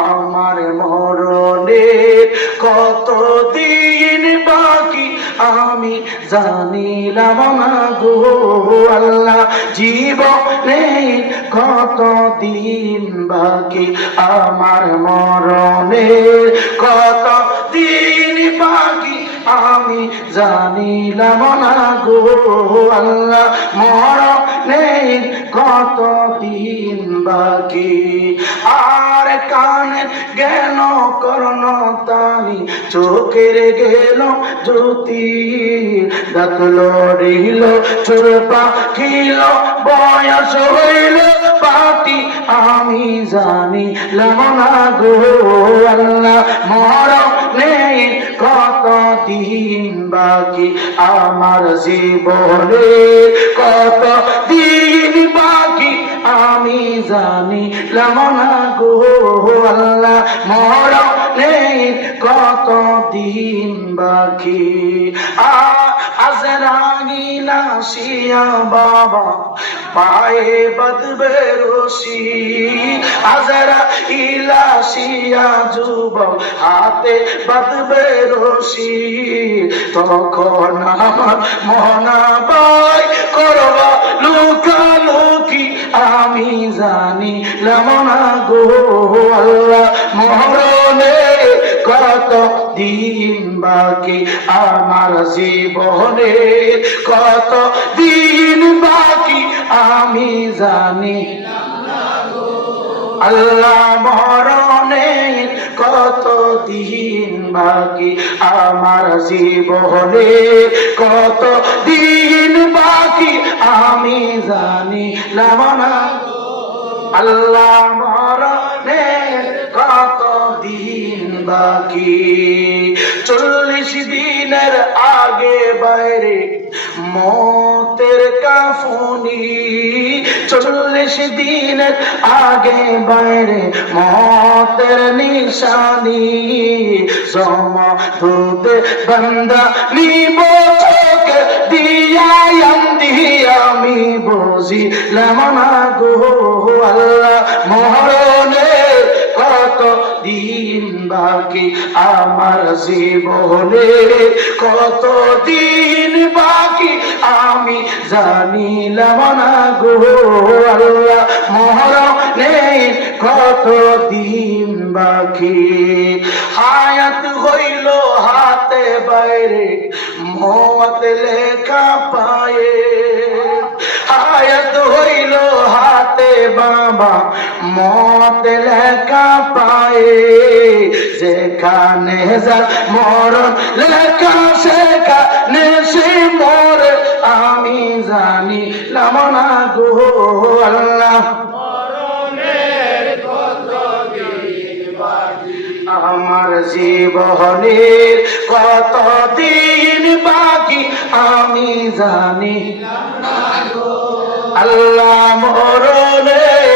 আমার মরণের কতদিন বাকি আমি জানিলাম না গো আল্লাহ, জীবনের কতদিন বাকি আমার মরণের কতদিন বাকি আমি জানিলাম না গো আল্লাহ, মরণের কতদিন বাকি। আর কানের জ্ঞান কর্ণ তানি চোখের গেল জ্যোতি, দাঁত লড়িল চোর পাখিল বয়স হইল পাটি আমি জানিলাম না গো আল্লাহ, মরণের কতদিন বাকি আমার জীবনে কতদিন বাকি আমি জানিলাম না গো আল্লাহ, মরণের কতদিন বাকি। আজরাইল আসিয়া বাবা পায়ে বাঁধবে রশি, আজরাইল আসিয়া যুবক হাতে বাঁধবে রশি, তখন আমার মনাবাই করবা লুকালুকি আমি জানিলাম না গো আল্লাহ, মরণের কতদিন বাকি আমার জীবনের কতদিন বাকি আমি জানিলাম না গো আল্লাহ, মরণের কতদিন বাকি আমার জীবনের কতদিন বাকি আমি জানিলাম না আল্লাহ, মরণের কতদিন বাকি। 40 দিনের আগে বাইরে মতের কাফনি, 40 দিনের আগে বাইরে মতের নিশানি, জমা দুধে বান্দা নিব চোখে দিয়া আমি বুঝিলাম না গো আল্লাহ, মরণের কতদিন বাকি আমার জীবনে কতদিন বাকি আমি জানিলাম না গো আল্লাহ, মরণের কতদিন বাকি। হায়াত হইল হাতে বাইরে মওত লেখা পায়ে, হায়াত হইল হাতে বাবা মত লেখা পায়ে, যেখানে যা মরণ লেখা সেখানে সে মরে আমি জানিলাম না গো আল্লাহ, মরণের কতদিন বাকি আমার জীবনের কতদিন বাকি আমি জানিলাম না গো আল্লাহ, মরণের